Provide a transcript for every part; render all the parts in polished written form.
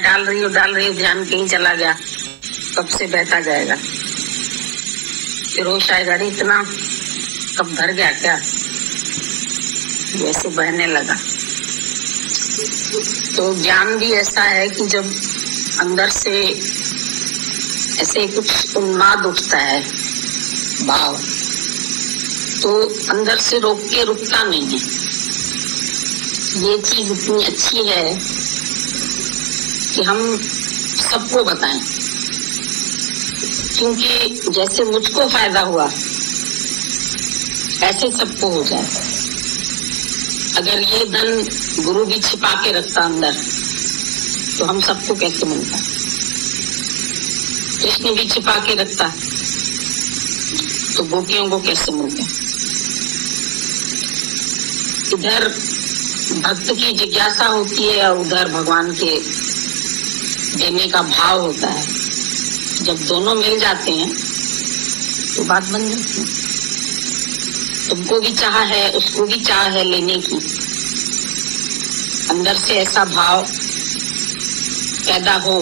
डाल रही हो ध्यान कहीं चला गया, कब से बहता जाएगा, फिर होश आएगा अरे इतना कब भर गया क्या, वैसे बहने लगा। तो ज्ञान भी ऐसा है कि जब अंदर से ऐसे कुछ उन्माद उठता है भाव, तो अंदर से रोक के रुकता नहीं है। ये चीज इतनी अच्छी है कि हम सबको बताएं, क्योंकि जैसे मुझको फायदा हुआ ऐसे सबको हो जाए। अगर ये धन गुरु भी छिपा के रखता अंदर तो हम सबको कैसे मिलता, कृष्ण भी छिपा के रखता तो गोपियों को कैसे मिलते। इधर भक्त की जिज्ञासा होती है और उधर भगवान के देने का भाव होता है। जब दोनों मिल जाते हैं तो बात बन जाती है। तुमको भी चाह है, उसको भी चाह है लेने की, अंदर से ऐसा भाव पैदा हो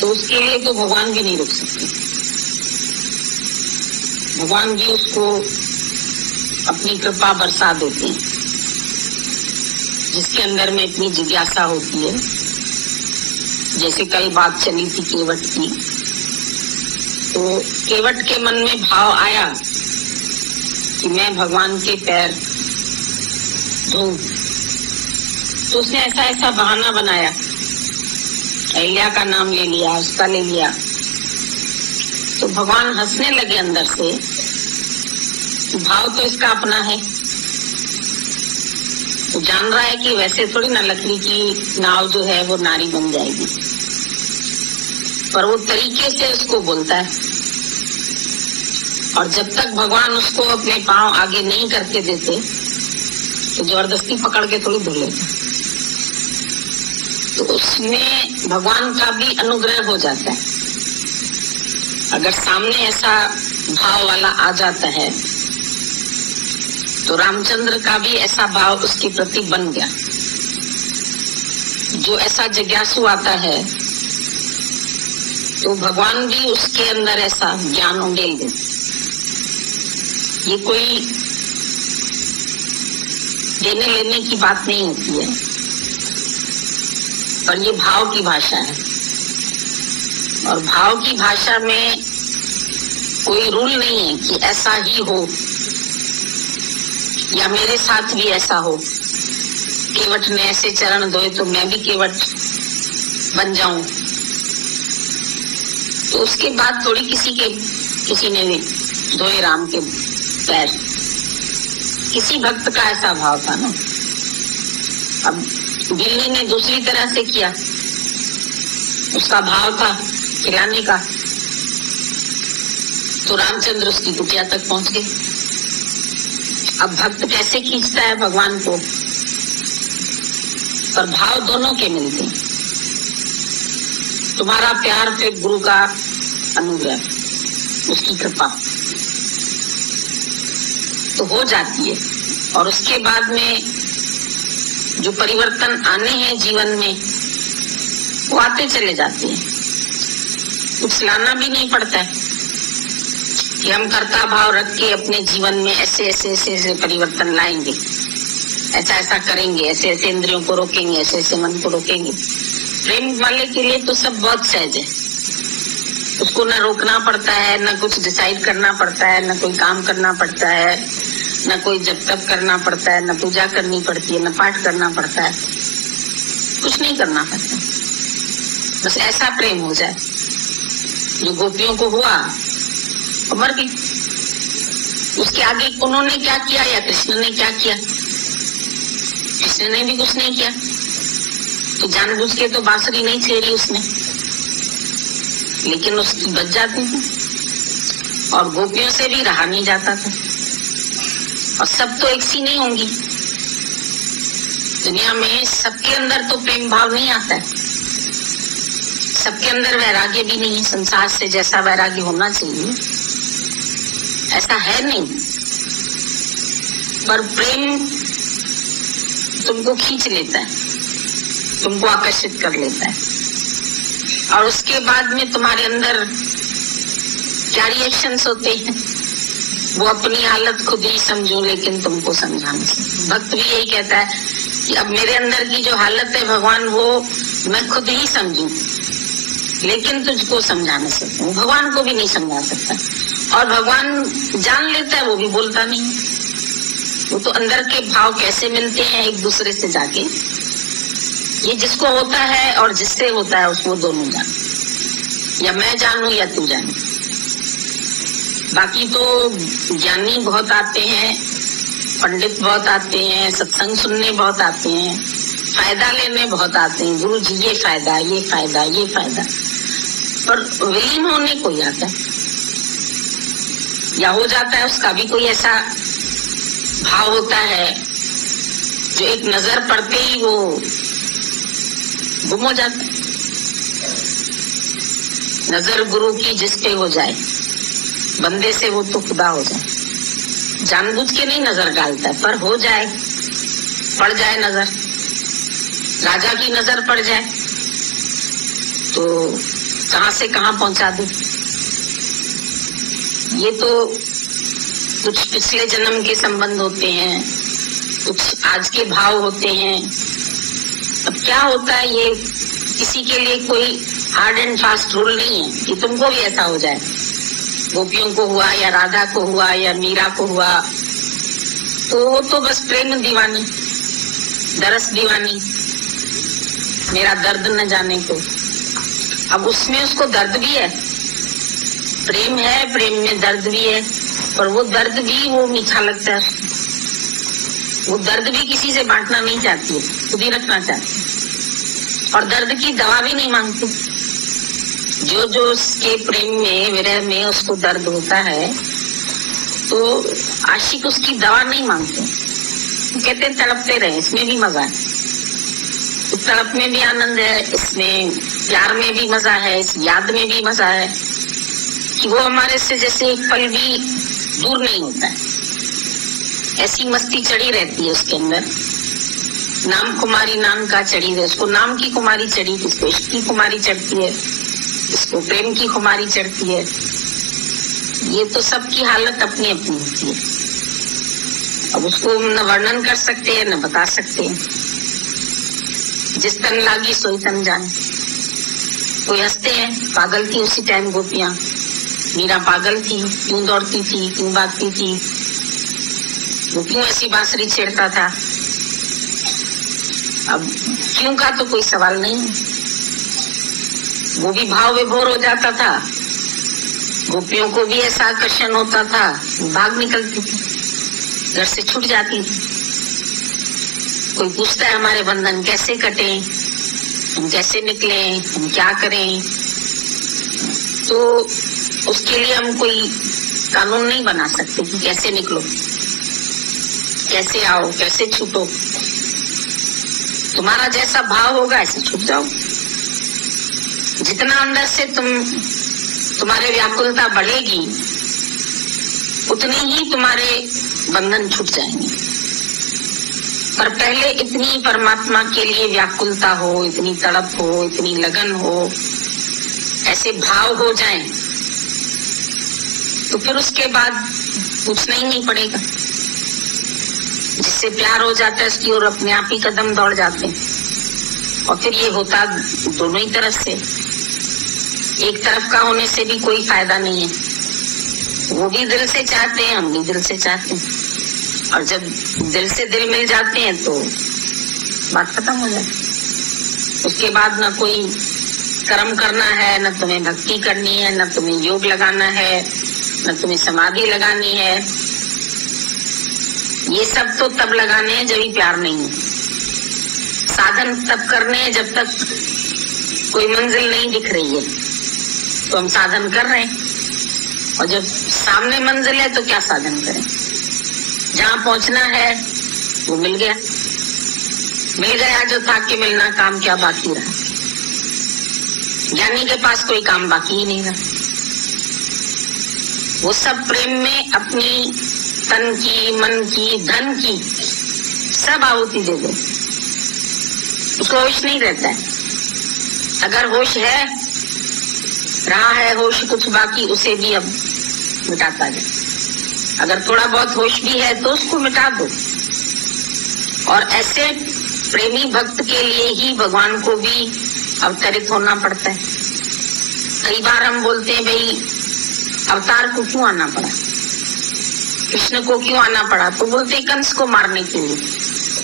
तो उसके लिए तो भगवान भी नहीं रुक सकते। भगवान भी उसको अपनी कृपा बरसा देते हैं। जिसके अंदर में इतनी जिज्ञासा होती है, जैसे कल बात चली थी केवट की, तो केवट के मन में भाव आया कि मैं भगवान के पैर धोऊं, तो उसने ऐसा ऐसा बहाना बनाया, अहिल्या का नाम ले लिया, उसका ले लिया, तो भगवान हंसने लगे अंदर से। भाव तो इसका अपना है, तो जान रहा है कि वैसे थोड़ी ना लकड़ी की नाव जो है वो नारी बन जाएगी, पर वो तरीके से उसको बोलता है। और जब तक भगवान उसको अपने पांव आगे नहीं करके देते तो जबरदस्ती पकड़ के थोड़ी धो लेता। तो उसमें भगवान का भी अनुग्रह हो जाता है। अगर सामने ऐसा भाव वाला आ जाता है तो रामचंद्र का भी ऐसा भाव उसके प्रति बन गया। जो ऐसा जिज्ञासु आता है तो भगवान भी उसके अंदर ऐसा ज्ञान उंडेल दे। ये कोई देने लेने की बात नहीं होती है, पर ये भाव की भाषा है। और भाव की भाषा में कोई रूल नहीं है कि ऐसा ही हो या मेरे साथ भी ऐसा हो। केवट ने ऐसे चरण धोए तो मैं भी केवट बन जाऊं, तो उसके बाद थोड़ी किसी ने भी धोए राम के पैर। किसी भक्त का ऐसा भाव था ना। अब बिल्ली ने दूसरी तरह से किया, उसका भाव था खिलाने का, तो रामचंद्र उसकी कुटिया तक पहुंच गए। अब भक्त कैसे खींचता है भगवान को, पर भाव दोनों के मिलते हैं। तुम्हारा प्यार फिर गुरु का अनुग्रह, उसकी कृपा तो हो जाती है। और उसके बाद में जो परिवर्तन आने हैं जीवन में वो आते चले जाते हैं। कुछ लाना भी नहीं पड़ता है कि हम कर्ता भाव रख के अपने जीवन में ऐसे ऐसे ऐसे ऐसे परिवर्तन लाएंगे, ऐसा ऐसा करेंगे, ऐसे ऐसे इंद्रियों को रोकेंगे, ऐसे ऐसे मन को रोकेंगे। प्रेम वाले के लिए तो सब बहुत सहज है। उसको ना रोकना पड़ता है, ना कुछ डिसाइड करना पड़ता है, ना कोई काम करना पड़ता है, ना कोई जप तप करना पड़ता है, ना पूजा करनी पड़ती है, ना पाठ करना पड़ता है, कुछ नहीं करना पड़ता। बस ऐसा प्रेम हो जाए जो गोपियों को हुआ और मर गई। उसके आगे उन्होंने क्या किया या कृष्ण ने क्या किया? कृष्ण ने भी कुछ नहीं किया, तो जानबूझ के तो बांसुरी नहीं छेड़ी उसने, लेकिन उसकी बच जाती थी और गोपियों से भी रहा नहीं जाता था। और सब तो एक सी नहीं होंगी दुनिया में, सबके अंदर तो प्रेम भाव नहीं आता है, सबके अंदर वैराग्य भी नहीं। संसार से जैसा वैराग्य होना चाहिए ऐसा है नहीं, पर प्रेम तुमको खींच लेता है। तुमको आकर्षित कर लेता है, और उसके बाद में तुम्हारे अंदर क्या रिएक्शंस होते हैं वो अपनी हालत खुद ही समझो, लेकिन तुमको समझा नहीं सकते। भक्त भी यही कहता है कि अब मेरे अंदर की जो हालत है भगवान वो मैं खुद ही समझूं, लेकिन तुझको समझा नहीं सकता। भगवान को भी नहीं समझा सकता, और भगवान जान लेता है, वो भी बोलता नहीं। वो तो अंदर के भाव कैसे मिलते हैं एक दूसरे से जाके, ये जिसको होता है और जिससे होता है उसको दोनों जाने, या मैं जानू या तू जाने। बाकी तो ज्ञानी बहुत आते हैं, पंडित बहुत आते हैं, सत्संग सुनने बहुत आते हैं, फायदा लेने बहुत आते हैं, गुरु जी ये फायदा ये फायदा ये फायदा, पर विलीन होने कोई आता है या हो जाता है, उसका भी कोई ऐसा भाव होता है जो एक नजर पड़ते ही वो गुम हो जाता है। नजर गुरु की जिस पे हो जाए, बंदे से वो तो खुदा हो जाए। जानबूझ के नहीं नजर डालता है, पर हो जाए, पड़ जाए नजर, राजा की नजर पड़ जाए तो कहां से कहां पहुंचा दे। ये तो कुछ पिछले जन्म के संबंध होते हैं, कुछ आज के भाव होते हैं। अब क्या होता है, ये किसी के लिए कोई हार्ड एंड फास्ट रूल नहीं है कि तुमको भी ऐसा हो जाए। गोपियों को हुआ या राधा को हुआ या मीरा को हुआ, तो वो तो बस प्रेम दीवानी, दरस दीवानी, मेरा दर्द न जाने को। अब उसमें उसको दर्द भी है, प्रेम है, प्रेम में दर्द भी है, पर वो दर्द भी वो मीठा लगता है। वो दर्द भी किसी से बांटना नहीं चाहती है, खुद ही रखना चाहती है, और दर्द की दवा भी नहीं मांगती। जो जो उसके प्रेम में विरह में उसको दर्द होता है तो आशिक उसकी दवा नहीं मांगते, कहते तड़पते रहे, इसमें भी मजा है, इस तड़प में भी आनंद है, इसमें प्यार में भी मजा है, इस याद में भी मजा है कि वो हमारे से जैसे एक पल भी दूर नहीं होता है। ऐसी मस्ती चढ़ी रहती है उसके अंदर। नाम कुमारी नाम का चढ़ी है, उसको नाम की कुमारी चढ़ी, किसको इश्क की कुमारी चढ़ती है, इसको प्रेम की खुमारी चढ़ती है। ये तो सबकी हालत अपनी अपनी होती है। अब उसको न वर्णन कर सकते हैं न बता सकते हैं। जिस तन लागी सोई तन जाने। कोई हंसते हैं, पागल थी उसी टाइम गोपियां, मीरा पागल थी, क्यों दौड़ती थी, क्यों भागती थी, वो क्यों ऐसी बांसुरी छेड़ता था। अब क्यों का तो कोई सवाल नहीं है, वो भी भाव विभोर हो जाता था, गोपियों को भी ऐसा आकर्षण होता था, भाग निकलती थी, घर से छूट जाती थी। कोई पूछता है हमारे बंधन कैसे कटे, हम कैसे निकले, हम क्या करें, तो उसके लिए हम कोई कानून नहीं बना सकते कि कैसे निकलो, कैसे आओ, कैसे छूटो। तुम्हारा जैसा भाव होगा ऐसे छूट जाओ। जितना अंदर से तुम्हारे व्याकुलता बढ़ेगी उतनी ही तुम्हारे बंधन छूट जाएंगे। पर पहले इतनी परमात्मा के लिए व्याकुलता हो, इतनी तड़प हो, इतनी लगन हो, ऐसे भाव हो जाएं, तो फिर उसके बाद पूछना ही नहीं पड़ेगा। जिससे प्यार हो जाता है उसकी ओर अपने आप ही कदम दौड़ जाते हैं। और फिर ये होता दोनों ही तरफ से, एक तरफ का होने से भी कोई फायदा नहीं है। वो भी दिल से चाहते हैं, हम भी दिल से चाहते हैं, और जब दिल से दिल मिल जाते हैं तो बात खत्म हो जाती है। उसके बाद न कोई कर्म करना है, न तुम्हें भक्ति करनी है, न तुम्हें योग लगाना है, न तुम्हें समाधि लगानी है। ये सब तो तब लगाने हैं जब भी प्यार नहीं है। साधन तब करने हैं जब तक कोई मंजिल नहीं दिख रही है, तो हम साधन कर रहे हैं, और जब सामने मंजिल है तो क्या साधन करें। जहाँ पहुंचना है वो मिल गया, जो था कि मिलना, काम क्या बाकी रहा। ज्ञानी के पास कोई काम बाकी ही नहीं रहा। वो सब प्रेम में अपनी तन की, मन की, धन की सब आहुति दे दे। उसको होश नहीं रहता है। अगर होश है, रहा है होश कुछ बाकी, उसे भी अब मिटाता जाए। अगर थोड़ा बहुत होश भी है तो उसको मिटा दो। और ऐसे प्रेमी भक्त के लिए ही भगवान को भी अवतरित होना पड़ता है। कई बार हम बोलते हैं भाई अवतार को क्यों आना पड़ा, कृष्ण को क्यों आना पड़ा, तो बोलते हैं कंस को मारने के लिए।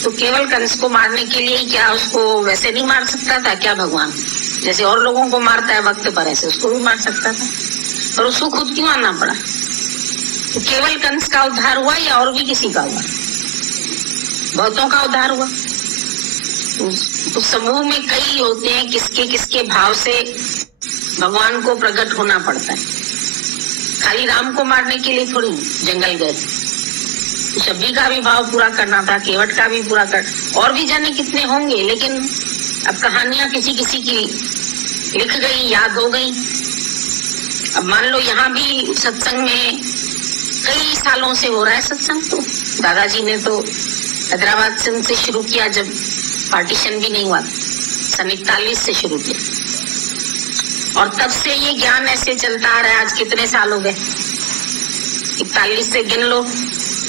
तो केवल कंस को मारने के लिए ही क्या, उसको वैसे नहीं मार सकता था क्या भगवान? जैसे और लोगों को मारता है वक्त पर, ऐसे उसको भी मार सकता था। और उसको खुद क्यों आना पड़ा? तो केवल कंस का उद्धार हुआ या और भी किसी का हुआ? बहुतों का उद्धार हुआ। तो समूह में कई होते हैं, किसके किसके भाव से भगवान को प्रकट होना पड़ता है। खाली राम को मारने के लिए थोड़ी जंगल गए, शबरी का भी भाव पूरा करना था, केवट का भी पूरा कर, और भी जाने कितने होंगे। लेकिन अब कहानियां किसी किसी की लिख गई, याद हो गई। अब मान लो यहाँ भी सत्संग में कई सालों से हो रहा है सत्संग। तो दादाजी ने तो हैदराबाद से उनसे शुरू किया, जब पार्टीशन भी नहीं हुआ, सन 41 से शुरू किया, और तब से ये ज्ञान ऐसे चलता आ रहा है। आज कितने साल हो गए? 41 से गिन लो,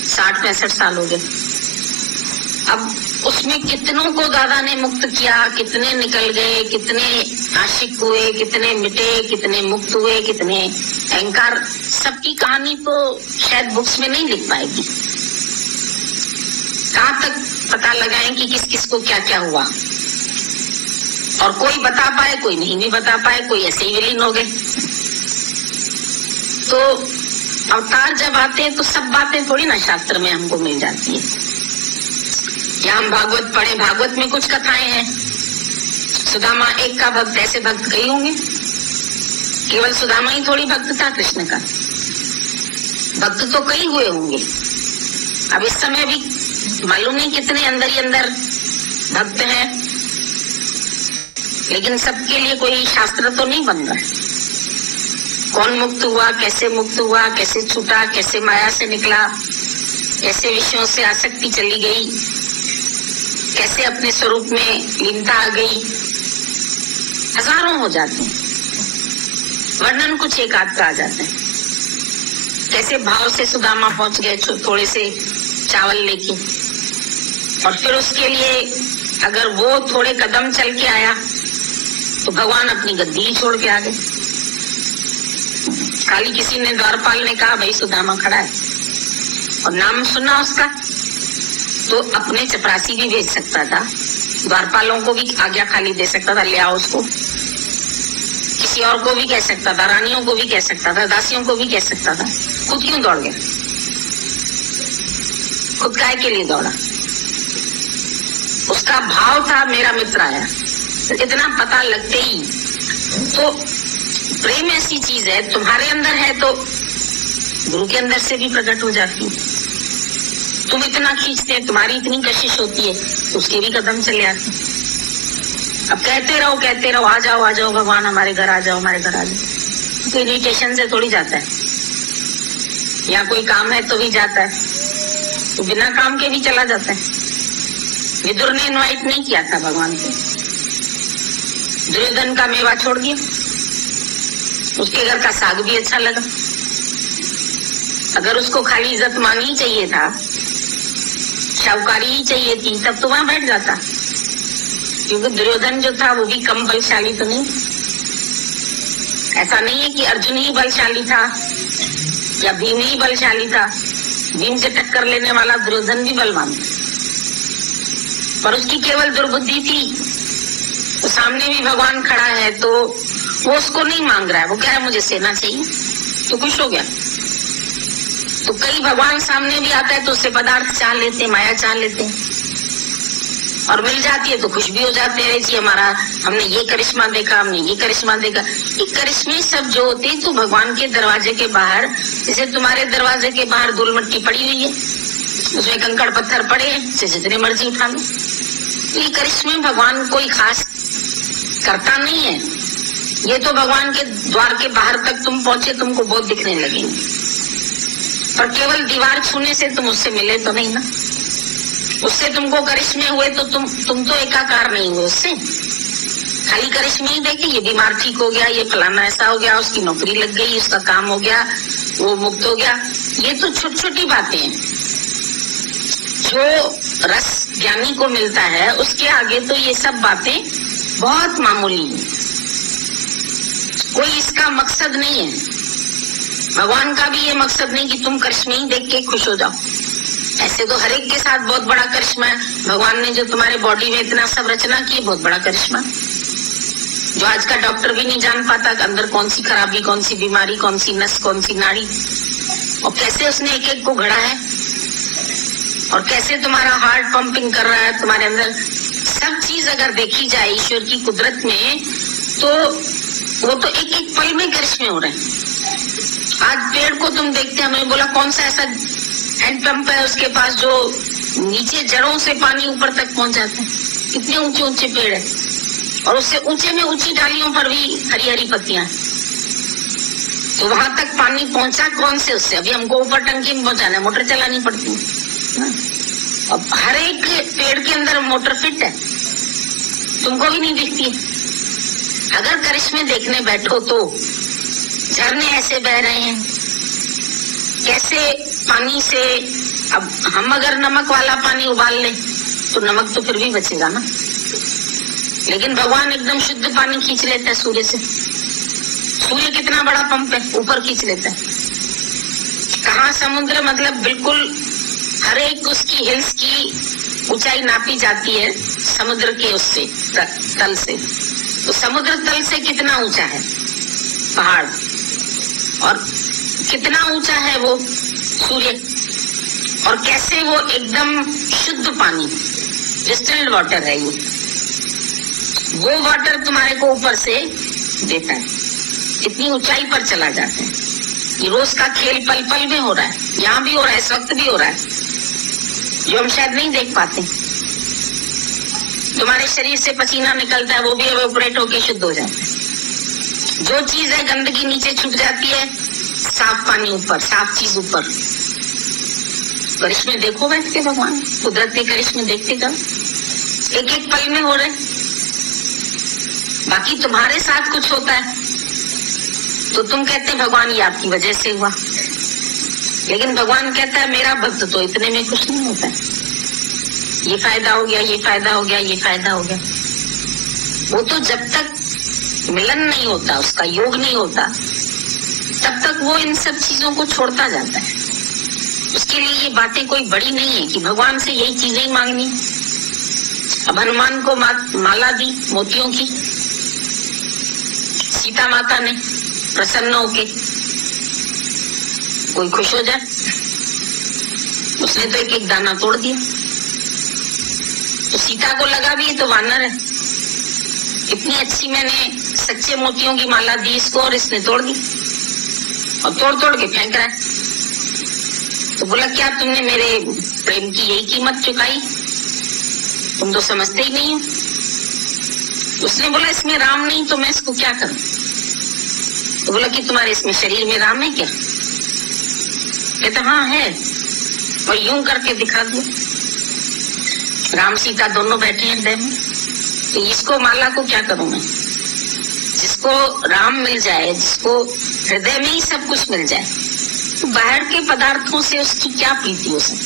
60-65 साल हो गए। अब उसमें कितनों को दादा ने मुक्त किया, कितने निकल गए, कितने आशिक हुए, कितने मिटे, कितने मुक्त हुए, कितने अहंकार, सबकी कहानी तो शायद बुक्स में नहीं लिख पाएगी। कहाँ तक पता लगाएं कि किस किस को क्या क्या हुआ, और कोई बता पाए, कोई नहीं भी बता पाए, कोई ऐसे ही विलीन हो गए। तो अवतार जब आते हैं तो सब बातें थोड़ी ना शास्त्र में हमको मिल जाती है। या हम भागवत पढ़े, भागवत में कुछ कथाएं हैं। सुदामा एक का भक्त, ऐसे भक्त कई होंगे। केवल सुदामा ही थोड़ी भक्त था कृष्ण का, भक्त तो कई हुए होंगे। अब इस समय भी मालूम नहीं कितने अंदर ही अंदर भक्त हैं, लेकिन सबके लिए कोई शास्त्र तो नहीं बन रहा है। कौन मुक्त हुआ, कैसे मुक्त हुआ, कैसे छूटा, कैसे माया से निकला, कैसे विषयों से आसक्ति चली गई, कैसे अपने स्वरूप में लीनता आ गई, हजारों हो जाते हैं। वर्णन कुछ एक आध का आ जाता है। कैसे भाव से सुदामा पहुंच गए थोड़े से चावल लेके, और फिर उसके लिए अगर वो थोड़े कदम चल के आया तो भगवान अपनी गद्दी ही छोड़ के आ गए। खाली किसी ने, द्वारपाल ने कहा भाई सुदामा खड़ा है, और नाम सुना उसका, तो अपने चपरासी भी भेज सकता था, द्वारपालों को भी आज्ञा खाली दे सकता था, ले आओ उसको। किसी और को भी कह सकता था, रानियों को भी कह सकता था, दासियों को भी कह सकता था। खुद क्यों दौड़ गया? खुद काय के लिए दौड़ा? उसका भाव था मेरा मित्र आया। तो इतना पता लगते ही, तो प्रेम ऐसी चीज है, तुम्हारे अंदर है तो गुरु के अंदर से भी प्रकट हो जाती है। तुम इतना खींचते हैं, तुम्हारी इतनी कशिश होती है, तो उसके भी कदम चले आते। अब कहते रहो आ जाओ भगवान हमारे घर आ जाओ, हमारे घर आ जाओ। तो इन्विटेशन से थोड़ी जाता है, या कोई काम है तो भी जाता है, तो बिना काम के भी चला जाता है। विदुर ने इनवाइट नहीं किया था भगवान को, दुर्योधन का मेवा छोड़ दिया, उसके घर का साग भी अच्छा लगा। अगर उसको खाली इज्जत मानी ही चाहिए था, शाहूकारी ही चाहिए थी, तब तो वहां बैठ जाता। क्योंकि दुर्योधन जो था वो भी कम बलशाली तो नहीं। ऐसा नहीं है कि अर्जुन ही बलशाली था या भीम ही बलशाली था। भीम से टक्कर लेने वाला दुर्योधन भी बलवान था, पर उसकी केवल दुर्बुद्धि थी। तो सामने भी भगवान खड़ा है तो वो उसको नहीं मांग रहा है, वो कह रहा है मुझे सेना चाहिए, तो खुश हो गया। तो कई भगवान सामने भी आता है तो उससे पदार्थ चाह लेते, माया चाह लेते, और मिल जाती है तो खुश भी हो जाते हैं जी हमारा, हमने ये करिश्मा देखा, हमने ये करिश्मा देखा। ये करिश्मे सब जो होते हैं तो भगवान के दरवाजे के बाहर, जैसे तुम्हारे दरवाजे के बाहर धूल मिट्टी पड़ी हुई है, उसमें कंकड़ पत्थर पड़े हैं, जितने मर्जी उठा लो। ये करिश्मे भगवान कोई खास करता नहीं है, ये तो भगवान के द्वार के बाहर तक तुम पहुंचे तुमको बहुत दिखने लगेंगे, पर केवल दीवार छूने से तुम उससे मिले तो नहीं ना। उससे तुमको करिश्मे हुए तो तुम तो एकाकार नहीं हुए उससे। खाली करिश्मे ही देखे, ये बीमार ठीक हो गया, ये फलाना ऐसा हो गया, उसकी नौकरी लग गई, उसका काम हो गया, वो मुक्त हो गया। ये तो छोटी छोटी बातें हैं। जो रस ज्ञानी को मिलता है उसके आगे तो ये सब बातें बहुत मामूली है। कोई इसका मकसद नहीं है। भगवान का भी ये मकसद नहीं कि तुम करिश्मे ही देख के खुश हो जाओ। ऐसे तो हर एक के साथ बहुत बड़ा करिश्मा है। भगवान ने जो तुम्हारे बॉडी में इतना सब रचना की, बहुत बड़ा करिश्मा, जो आज का डॉक्टर भी नहीं जान पाता अंदर कौन सी खराबी, कौन सी बीमारी, कौन सी नस, कौन सी नाड़ी, और कैसे उसने एक एक को घड़ा है, और कैसे तुम्हारा हार्ट पंपिंग कर रहा है तुम्हारे अंदर। सब चीज अगर देखी जाए ईश्वर की कुदरत में, तो वो तो एक एक पल में करिश्मे हो रहे हैं। आज पेड़ को तुम देखते, हमें बोला कौन सा ऐसा हैंड पंप है उसके पास जो नीचे जड़ों से पानी ऊपर तक पहुंच जाता है। कितने ऊंचे ऊंचे पेड़ है, और उससे ऊंचे में ऊंची डालियों पर भी हरी हरी पत्तियां हैं। तो वहां तक पानी पहुंचा कौन से उससे? अभी हमको ऊपर टंकी में पहुंचाना है, मोटर चलानी पड़ती है। अब हर एक पेड़ के अंदर मोटर फिट है, तुमको भी नहीं दिखती है। अगर करिश्मे देखने बैठो तो झरने ऐसे बह रहे हैं, कैसे पानी से। अब हम अगर नमक वाला पानी उबाल लें तो नमक तो फिर भी बचेगा ना, लेकिन भगवान एकदम शुद्ध पानी खींच लेता है सूर्य से। सूर्य कितना बड़ा पंप है, ऊपर खींच लेता है। कहाँ समुद्र, मतलब बिल्कुल हर एक उसकी हिल्स की ऊंचाई नापी जाती है समुद्र के उससे तल से। तो समुद्र तल से कितना ऊंचा है पहाड़, और कितना ऊंचा है वो सूर्य, और कैसे वो एकदम शुद्ध पानी, डिस्टिल्ड वाटर है ये, वो वाटर तुम्हारे को ऊपर से देता है। इतनी ऊंचाई पर चला जाता है। ये रोज का खेल पल पल में हो रहा है, यहाँ भी हो रहा है, इस वक्त भी हो रहा है, जो हम शायद नहीं देख पाते। तुम्हारे शरीर से पसीना निकलता है, वो भी एवेपोरेट होके शुद्ध हो जाता है। जो चीज है गंदगी नीचे छूट जाती है, साफ पानी ऊपर, साफ चीज ऊपर। करिश्मे देखो बैठ के भगवान, कुदरत के करिश्मे देखते जाओ, एक एक पल में हो रहे। बाकी तुम्हारे साथ कुछ होता है तो तुम कहते भगवान ये आपकी वजह से हुआ, लेकिन भगवान कहता है मेरा भक्त तो इतने में कुछ नहीं होता है। ये फायदा हो गया, ये फायदा हो गया, ये फायदा हो गया। वो तो जब तक मिलन नहीं होता, उसका योग नहीं होता, तब तक वो इन सब चीजों को छोड़ता जाता है। उसके लिए ये बातें कोई बड़ी नहीं है कि भगवान से यही चीजें ही मांगनी। अब हनुमान को माला दी मोतियों की, सीता माता ने प्रसन्न होके, कोई खुश हो जाए। उसने तो एक एक दाना तोड़ दिया, तो सीता को लगा भी ये तो वानर है, इतनी अच्छी मैंने सच्चे मोतियों की माला दी इसको, और इसने तोड़ दी, और तोड़ तोड़ के फेंक रहा है। तो बोला क्या तुमने मेरे प्रेम की यही कीमत चुकाई? तुम तो समझते ही नहीं हो। उसने बोला इसमें राम नहीं तो मैं इसको क्या करूं? तो बोला कि तुम्हारे इसमें शरीर में राम है क्या? कहता हाँ है, और यूं करके दिखा दिया। राम सीता दोनों बैठे हैं हृदय में। तो इसको माला को क्या करूं मैं? जिसको राम मिल जाए, जिसको हृदय में ही सब कुछ मिल जाए, तो बाहर के पदार्थों से उसकी क्या प्रीति हो सकती?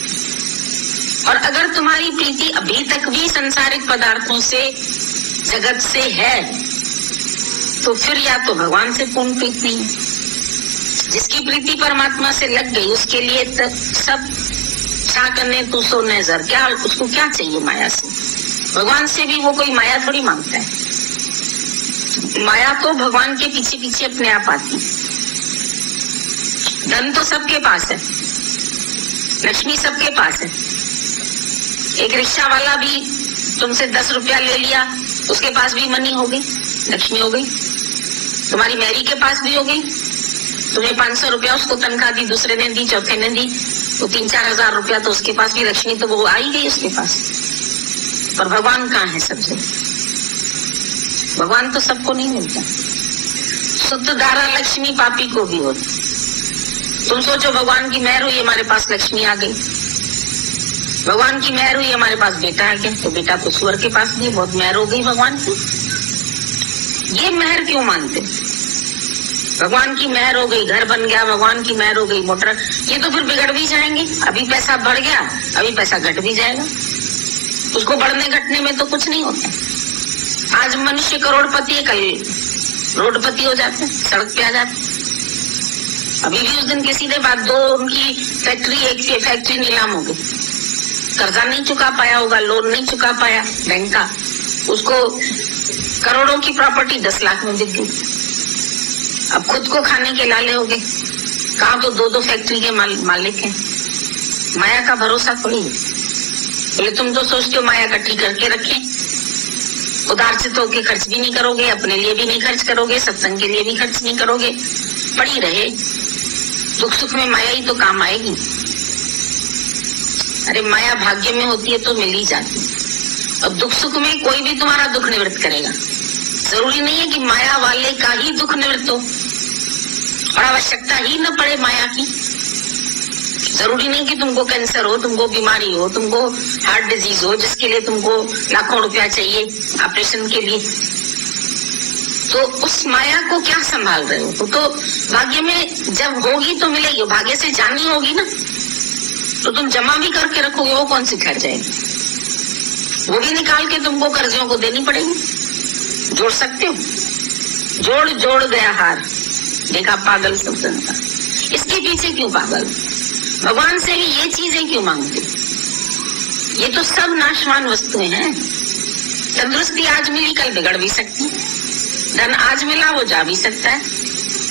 और अगर तुम्हारी प्रीति अभी तक भी संसारिक पदार्थों से, जगत से है, तो फिर या तो भगवान से पूर्ण प्रीति नहीं। जिसकी प्रीति परमात्मा से लग गई उसके लिए सब छा करने तू सो नजर, क्या उसको क्या चाहिए माया से? भगवान से भी वो कोई माया थोड़ी मांगता है। माया तो भगवान के पीछे पीछे अपने आप आती है। धन तो सबके पास है, लक्ष्मी सबके पास है। एक रिक्शा वाला भी तुमसे 10 रुपया ले लिया, उसके पास भी मनी हो गई, लक्ष्मी हो गई। तुम्हारी मैरी के पास भी हो गई। तुम्हें 500 रुपया उसको तनख्वाह दी, दूसरे ने दी, चौथे ने दी, तो 3-4 हजार रुपया तो उसके पास भी लक्ष्मी, तो वो आई गई उसके पास। पर भगवान कहाँ है सबसे? भगवान तो सबको नहीं मिलता। शुद्ध धारा लक्ष्मी पापी को भी होती। तुम सोचो भगवान की मेहर हुई, हमारे पास लक्ष्मी आ गई, भगवान की मेहर हुई, हमारे पास बेटा है क्या, तो बेटा को सुअर के पास नहीं, बहुत मेहर हो गई भगवान की। ये मेहर क्यों मानते? भगवान की मेहर हो गई, घर बन गया, भगवान की मेहर हो गई, मोटर, ये तो फिर बिगड़ भी जाएंगे। अभी पैसा बढ़ गया, अभी पैसा घट भी जाएगा। उसको बढ़ने घटने में तो कुछ नहीं होता। आज मनुष्य करोड़पति है, कल रोडपति हो जाते, सड़क पे आ जाते। अभी भी उस दिन किसी ने बात, दो उनकी फैक्ट्री, एक फैक्ट्री नीलाम हो गई, कर्जा नहीं चुका पाया होगा, लोन नहीं चुका पाया बैंक का, उसको करोड़ों की प्रॉपर्टी 10 लाख में बिक गई। अब खुद को खाने के लाले हो गए। कहा तो 2-2 फैक्ट्री के मालिक हैं। माया का भरोसा थोड़ी है। बोले तुम तो सोचते हो माया इकट्ठी करके रखें, उदारचित होके खर्च भी नहीं करोगे, अपने लिए भी नहीं खर्च करोगे, सत्संग के लिए भी खर्च नहीं करोगे, पड़ी रहे। दुख सुख में माया ही तो काम आएगी। अरे माया भाग्य में होती है तो मिल ही जाती, और दुख सुख में कोई भी तुम्हारा दुख निवृत्त करेगा। जरूरी नहीं है कि माया वाले का ही दुख निवृत्त हो और आवश्यकता ही न पड़े माया की। जरूरी नहीं कि तुमको कैंसर हो, तुमको बीमारी हो, तुमको हार्ट डिजीज हो, जिसके लिए तुमको लाखों रुपया चाहिए ऑपरेशन के लिए। तो उस माया को क्या संभाल रहे हो? तो भाग्य में जब होगी तो मिलेगी, भाग्य से जानी होगी ना, तो तुम जमा भी करके रखोगे, वो कौन सी ठहर जाएगी? वो भी निकाल के तुमको कर्जों को देनी पड़ेगी। जोड़ सकते हो? जोड़ जोड़ गया हार, देखा पागल सब जनता। इसके पीछे क्यों पागल? भगवान से भी ये चीजें क्यों मांगते? ये तो सब नाशवान वस्तुएं हैं। तंदुरुस्ती आज मिली कल बिगड़ भी सकती, धन आज मिला वो जा भी सकता है,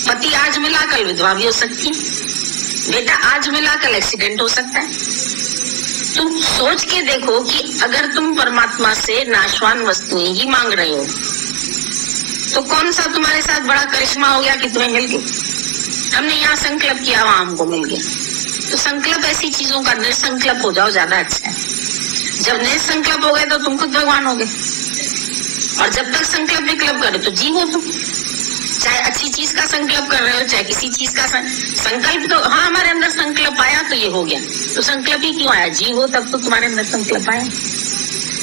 पति आज मिला कल विधवा भी हो सकती, बेटा आज मिला कल एक्सीडेंट हो सकता है। तुम सोच के देखो कि अगर तुम परमात्मा से नाशवान वस्तुएं ही मांग रहे हो तो कौन सा तुम्हारे साथ बड़ा करिश्मा हो गया कि तुम्हें मिल गया? हमने यहाँ संकल्प किया, वहां हमको मिल गया। तो संकल्प ऐसी चीजों का निसंकल्प हो जाओ, ज्यादा अच्छा है। जब निसंकल्प हो गए तो तुम खुद भगवान हो गए। और जब तक संकल्प विकल्प करो तो जीवो तुम, चाहे अच्छी चीज का संकल्प कर रहे हो, चाहे किसी चीज का संकल्प। तो हाँ, हमारे अंदर संकल्प आया तो ये हो गया, तो संकल्प ही क्यों आया? जीव हो तब तो तुम्हारे अंदर संकल्प आया।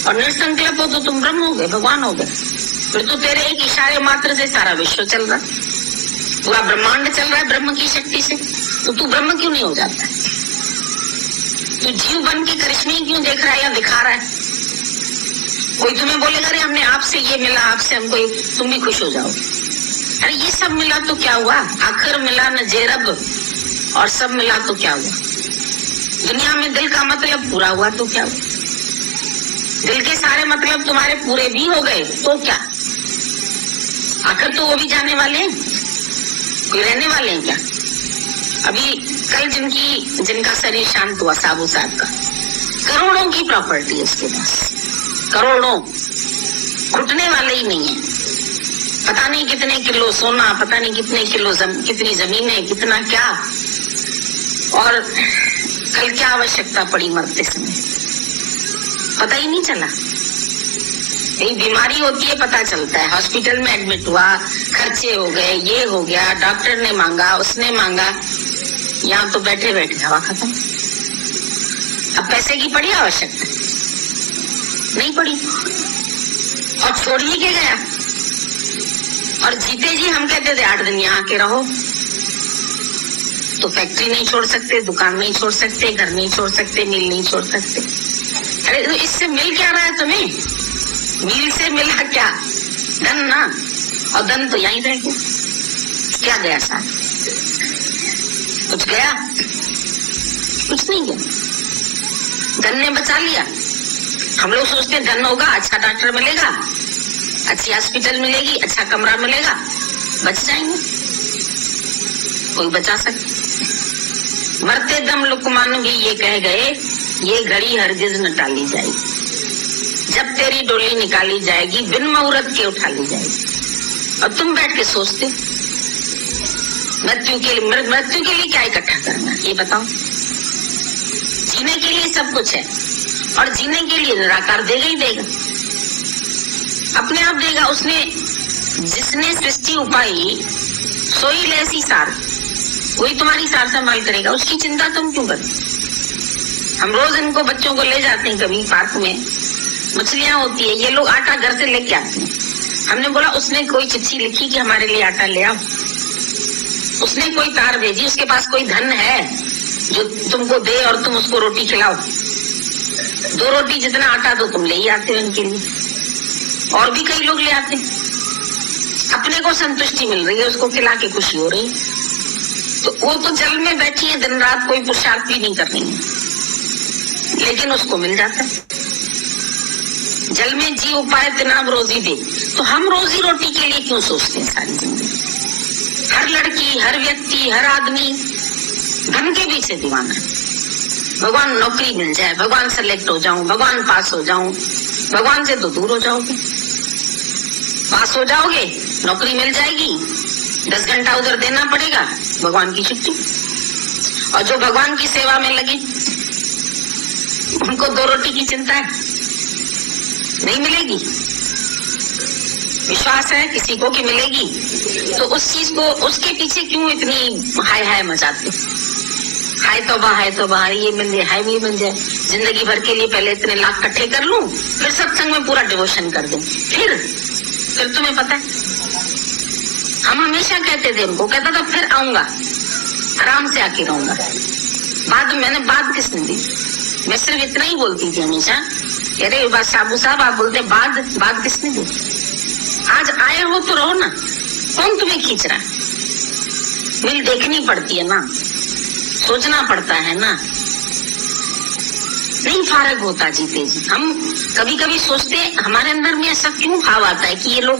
और निसंकल्प हो तो तुम ब्रह्म हो गए, भगवान हो गए। फिर तो तेरे एक इशारे मात्र से सारा विश्व चल रहा, पूरा ब्रह्मांड चल रहा है ब्रह्म की शक्ति से। तो तू ब्रह्म क्यों नहीं हो जाता? तू जीव बन के करिश्मे क्यों देख रहा है या दिखा रहा है? कोई तुम्हें बोलेगा अरे हमने आपसे ये मिला, आपसे हमको, तुम भी खुश हो जाओ। अरे ये सब मिला तो क्या हुआ? आखिर मिला न जेरब, और सब मिला तो क्या हुआ? दुनिया में दिल का मतलब पूरा हुआ तो क्या हुआ? दिल के सारे मतलब तुम्हारे पूरे भी हो गए तो क्या? आखिर तो वो भी जाने वाले हैं, कोई रहने वाले हैं क्या? अभी कल जिनका शरीर शांत हुआ, साबू साहब का, करोड़ों की प्रॉपर्टी है उसके पास, करोड़ों, घुटने वाले ही नहीं है। पता नहीं कितने किलो सोना, पता नहीं कितने किलो कितनी जमीनें, कितना क्या, और कल क्या आवश्यकता पड़ी मरते समय पता ही नहीं चला। कहीं बीमारी होती है पता चलता है, हॉस्पिटल में एडमिट हुआ, खर्चे हो गए, ये हो गया, डॉक्टर ने मांगा, उसने मांगा, यहाँ तो बैठे बैठे हवा खत्म। अब पैसे की पड़ी आवश्यकता? नहीं पड़ी, और छोड़ ही के गया। और जीते जी हम कहते थे 8 दिन यहाँ के रहो, तो फैक्ट्री नहीं छोड़ सकते, दुकान नहीं छोड़ सकते, घर नहीं छोड़ सकते, मिल नहीं छोड़ सकते। अरे तो इससे मिल क्या रहा है तुम्हें? मिल से मिला क्या? धन ना, और धन तो यहीं रह गया। क्या गया साथ? कुछ गया? कुछ नहीं गया। धन ने बचा लिया। हम लोग सोचते हैं धन होगा, अच्छा डॉक्टर मिलेगा, अच्छी हॉस्पिटल मिलेगी, अच्छा कमरा मिलेगा, बच जाएंगे। कोई बचा सकते? मरते दम लुकमान भी ये कह गए, ये घड़ी हरगिज न टाली जाएगी, जब तेरी डोली निकाली जाएगी बिन मुहूर्त के उठा ली जाएगी। और तुम बैठ के सोचते मृत्यु के लिए क्या इकट्ठा करना, ये बताओ। जीने के लिए सब कुछ है, और जीने के लिए निराकार देगा ही देगा, अपने आप देगा। उसने, जिसने सृष्टि उपाई सोई ले सी सार, वही तुम्हारी सार संभाल करेगा। उसकी चिंता तुम क्यों करते? हम रोज इनको बच्चों को ले जाते हैं, कभी पार्क में मछलियां होती है, ये लोग आटा घर से लेके आते हैं। हमने बोला उसने कोई चिट्ठी लिखी कि हमारे लिए आटा ले आओ, उसने कोई तार भेजी, उसके पास कोई धन है जो तुमको दे और तुम उसको रोटी खिलाओ। 2 रोटी जितना आटा तो तुम ले ही आते हो इनके लिए, और भी कई लोग ले आते हैं। अपने को संतुष्टि मिल रही है, उसको खिला के खुशी हो रही है। तो वो तो जल में बैठी है दिन रात, कोई पुरुषार्थ भी नहीं कर रही है, लेकिन उसको मिल जाता है। जल में जी उपाय तिनाम रोजी दे। तो हम रोजी रोटी के लिए क्यों सोचते हैं सारी जिंदगी? हर लड़की, हर व्यक्ति, हर आदमी धन के पीछे दीवाना है। भगवान नौकरी मिल जाए, भगवान सेलेक्ट हो जाऊं, भगवान पास हो जाऊं। भगवान से तो दूर हो जाओगे। पास हो जाओगे, नौकरी मिल जाएगी, 10 घंटा उधर देना पड़ेगा, भगवान की छुट्टी। और जो भगवान की सेवा में लगे उनको 2 रोटी की चिंता है, नहीं मिलेगी। विश्वास है किसी को कि मिलेगी, तो उस चीज को, उसके पीछे क्यों इतनी हाय हाय मचाते? हाय तौबा, ये मिल जाए, हाय भी मिल जाए। जिंदगी भर के लिए पहले इतने लाख इकट्ठे कर लूं, फिर सत्संग में पूरा डिवोशन कर दूं, फिर तुम्हें पता है हम हमेशा कहते थे उनको, कहता था फिर आऊंगा, आराम से आके रहूंगा। बात किसने दी? मैं सिर्फ इतना ही बोलती थी हमेशा, अरे बात साबू साहब आप बोलते बात किसने दी? आज आए हो तो रहो ना, कौन तुम्हें खींच रहा है? मिल देखनी पड़ती है ना, सोचना पड़ता है ना, नहीं फारग होता जीते जी। हम कभी कभी सोचते हमारे अंदर में ऐसा क्यों भाव आता है कि ये लोग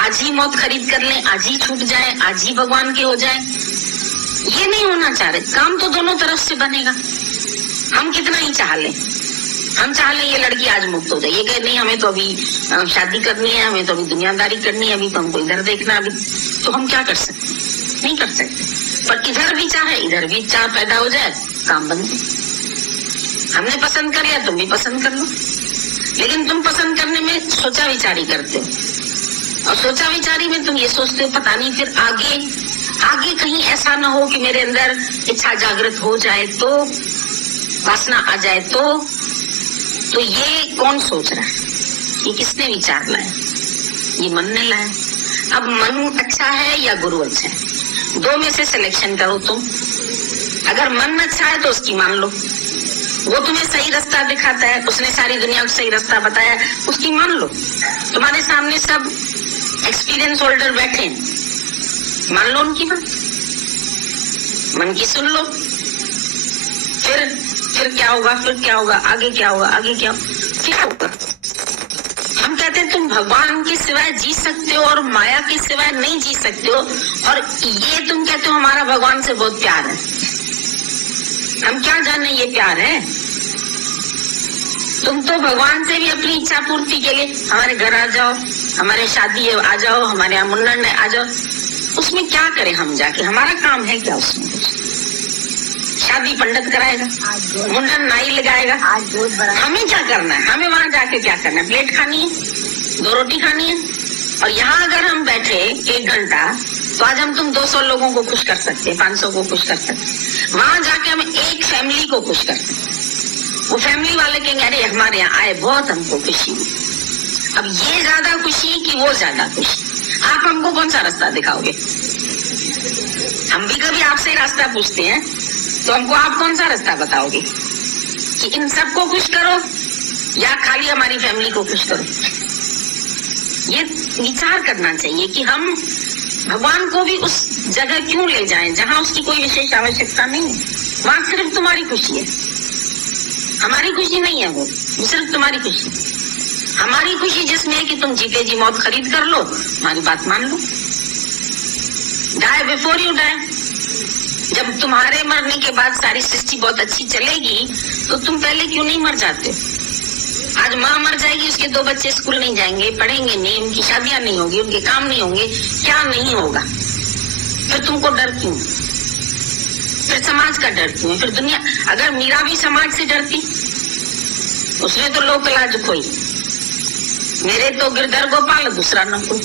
आज ही मौत खरीद कर लें, आज ही छूट जाए, आज ही भगवान के हो जाए। ये नहीं होना चाह रहे। काम तो दोनों तरफ से बनेगा। हम कितना ही चाह लें, हम चाह लें ये लड़की आज मुक्त हो जाए, ये कहे नहीं हमें तो अभी शादी करनी है, हमें तो अभी दुनियादारी करनी है, अभी तो हमको इधर देखना, अभी तो हम क्या कर सकते? नहीं कर सकते। पर इधर भी चाहे, इधर भी चाह पैदा हो जाए, काम बन जाए। हमने पसंद कर लिया, तुम भी पसंद कर लो। लेकिन तुम पसंद करने में सोचा विचारी करते हो, और सोचा विचारी में तुम ये सोचते हो पता नहीं फिर आगे कहीं ऐसा ना हो कि मेरे अंदर इच्छा जागृत हो जाए, तो वासना आ जाए, तो ये कौन सोच रहा है? ये किसने विचार लाया? ये मन ने लाया। अब मन अच्छा है या गुरु अच्छा है? 2 में से सिलेक्शन करो तुम। अगर मन अच्छा है तो उसकी मान लो, वो तुम्हें सही रास्ता दिखाता है, उसने सारी दुनिया को सही रास्ता बताया, उसकी मान लो। तुम्हारे सामने सब एक्सपीरियंस होल्डर बैठे हैं, मान लो उनकी बात, मन की सुन लो। फिर क्या होगा? आगे क्या होगा? हम कहते हैं तुम भगवान के सिवाय जी सकते हो और माया के सिवाय नहीं जी सकते हो, और ये तुम कहते हो हमारा भगवान से बहुत प्यार है। हम क्या जाने ये प्यार है? तुम तो भगवान से भी अपनी इच्छा पूर्ति के लिए हमारे घर आ जाओ, हमारे शादी है आ जाओ, हमारे यहाँ मुंडन है आ जाओ। उसमें क्या करें हम जाके? हमारा काम है क्या उसमें? शादी पंडित कराएगा, मुंडन नाई लगाएगा, हमें क्या करना है? हमें वहां जाके क्या करना है? प्लेट खानी है, 2 रोटी खानी है। और यहाँ अगर हम बैठे 1 घंटा, तो आज हम तुम 200 लोगों को खुश कर सकते हैं, 500 को खुश कर सकते हैं। वहां जाके हम एक फैमिली को खुश कर सकते हैं। वो फैमिली वाले कहेंगे अरे हमारे यहाँ आए, बहुत हमको खुशी हुई। अब ये ज्यादा खुशी कि वो ज्यादा खुशी? आप हमको कौन सा रास्ता दिखाओगे? हम भी कभी आपसे रास्ता पूछते हैं, तो हमको आप कौन सा रास्ता बताओगे कि इन सबको खुश करो या खाली हमारी फैमिली को खुश करो? ये विचार करना चाहिए कि हम भगवान को भी उस जगह क्यों ले जाएं जहां उसकी कोई विशेष आवश्यकता नहीं है। वहां सिर्फ तुम्हारी खुशी है, हमारी खुशी नहीं है, वो सिर्फ तुम्हारी खुशी। हमारी खुशी जिसमें है कि तुम जीते जी मौत खरीद कर लो, हमारी बात मान लो। Die before you die. जब तुम्हारे मरने के बाद सारी सृष्टि बहुत अच्छी चलेगी, तो तुम पहले क्यों नहीं मर जाते? आज माँ मर जाएगी, उसके 2 बच्चे स्कूल नहीं जाएंगे, पढ़ेंगे नहीं, उनकी शादियां नहीं होगी, उनके काम नहीं होंगे, क्या नहीं होगा? फिर तुमको डर क्यों? फिर समाज का डर क्यों? फिर दुनिया, अगर मीरा भी समाज से डरती, उसने तो लोक लाज खोई, मेरे तो गिरधर गोपाल दूसरा न कोई।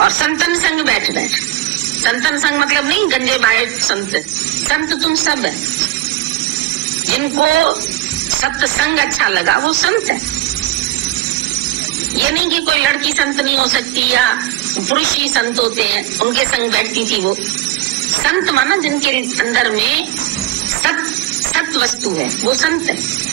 और संतन संग बैठ संतन संग मतलब नहीं गंजे बाए संत तुम सब है। जिनको सत्संग अच्छा लगा वो संत है। ये नहीं कि कोई लड़की संत नहीं हो सकती या पुरुष ही संत होते हैं, उनके संग बैठती थी वो। संत माना जिनके अंदर में सत वस्तु है, वो संत है।